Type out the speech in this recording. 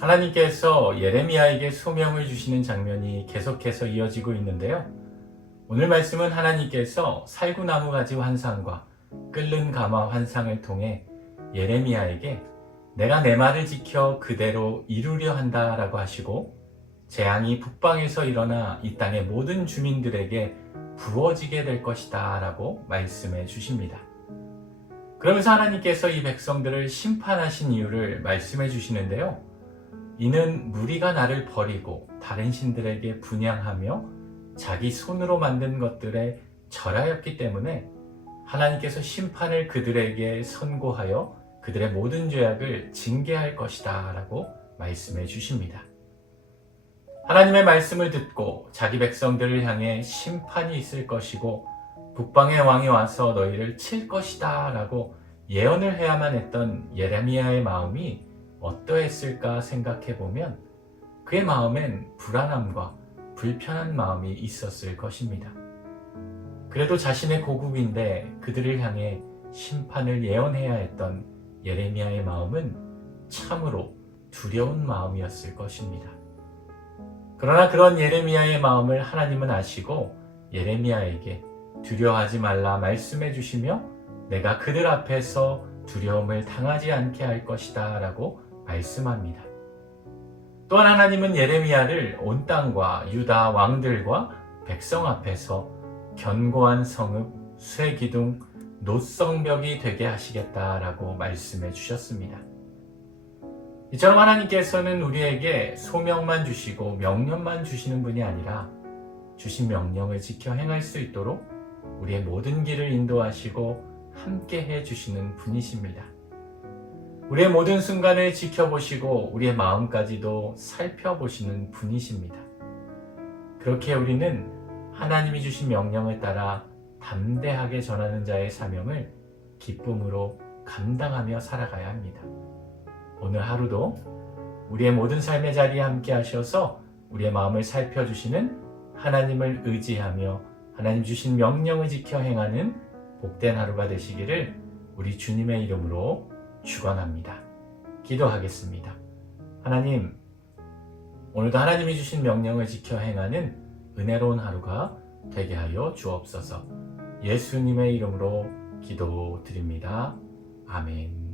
하나님께서 예레미야에게 소명을 주시는 장면이 계속해서 이어지고 있는데요. 오늘 말씀은 하나님께서 살구나무 가지 환상과 끓는 가마 환상을 통해 예레미야에게 내가 내 말을 지켜 그대로 이루려 한다라고 하시고 재앙이 북방에서 일어나 이 땅의 모든 주민들에게 부어지게 될 것이다 라고 말씀해 주십니다. 그러면서 하나님께서 이 백성들을 심판하신 이유를 말씀해 주시는데요. 이는 무리가 나를 버리고 다른 신들에게 분양하며 자기 손으로 만든 것들에 절하였기 때문에 하나님께서 심판을 그들에게 선고하여 그들의 모든 죄악을 징계할 것이다 라고 말씀해 주십니다. 하나님의 말씀을 듣고 자기 백성들을 향해 심판이 있을 것이고 북방의 왕이 와서 너희를 칠 것이다 라고 예언을 해야만 했던 예레미야의 마음이 어떠했을까 생각해 보면 그의 마음엔 불안함과 불편한 마음이 있었을 것입니다. 그래도 자신의 고국인데 그들을 향해 심판을 예언해야 했던 예레미야의 마음은 참으로 두려운 마음이었을 것입니다. 그러나 그런 예레미야의 마음을 하나님은 아시고 예레미야에게 두려워하지 말라 말씀해 주시며 내가 그들 앞에서 두려움을 당하지 않게 할 것이다 라고 말씀합니다. 또한 하나님은 예레미야를 온 땅과 유다 왕들과 백성 앞에서 견고한 성읍, 쇠기둥, 노성벽이 되게 하시겠다라고 말씀해 주셨습니다. 이처럼 하나님께서는 우리에게 소명만 주시고 명령만 주시는 분이 아니라 주신 명령을 지켜 행할 수 있도록 우리의 모든 길을 인도하시고 함께 해 주시는 분이십니다. 우리의 모든 순간을 지켜보시고 우리의 마음까지도 살펴보시는 분이십니다. 그렇게 우리는 하나님이 주신 명령을 따라 담대하게 전하는 자의 사명을 기쁨으로 감당하며 살아가야 합니다. 오늘 하루도 우리의 모든 삶의 자리에 함께 하셔서 우리의 마음을 살펴주시는 하나님을 의지하며 하나님 주신 명령을 지켜 행하는 복된 하루가 되시기를 우리 주님의 이름으로 축원합니다. 기도하겠습니다. 하나님, 오늘도 하나님이 주신 명령을 지켜 행하는 은혜로운 하루가 되게 하여 주옵소서. 예수님의 이름으로 기도드립니다. 아멘.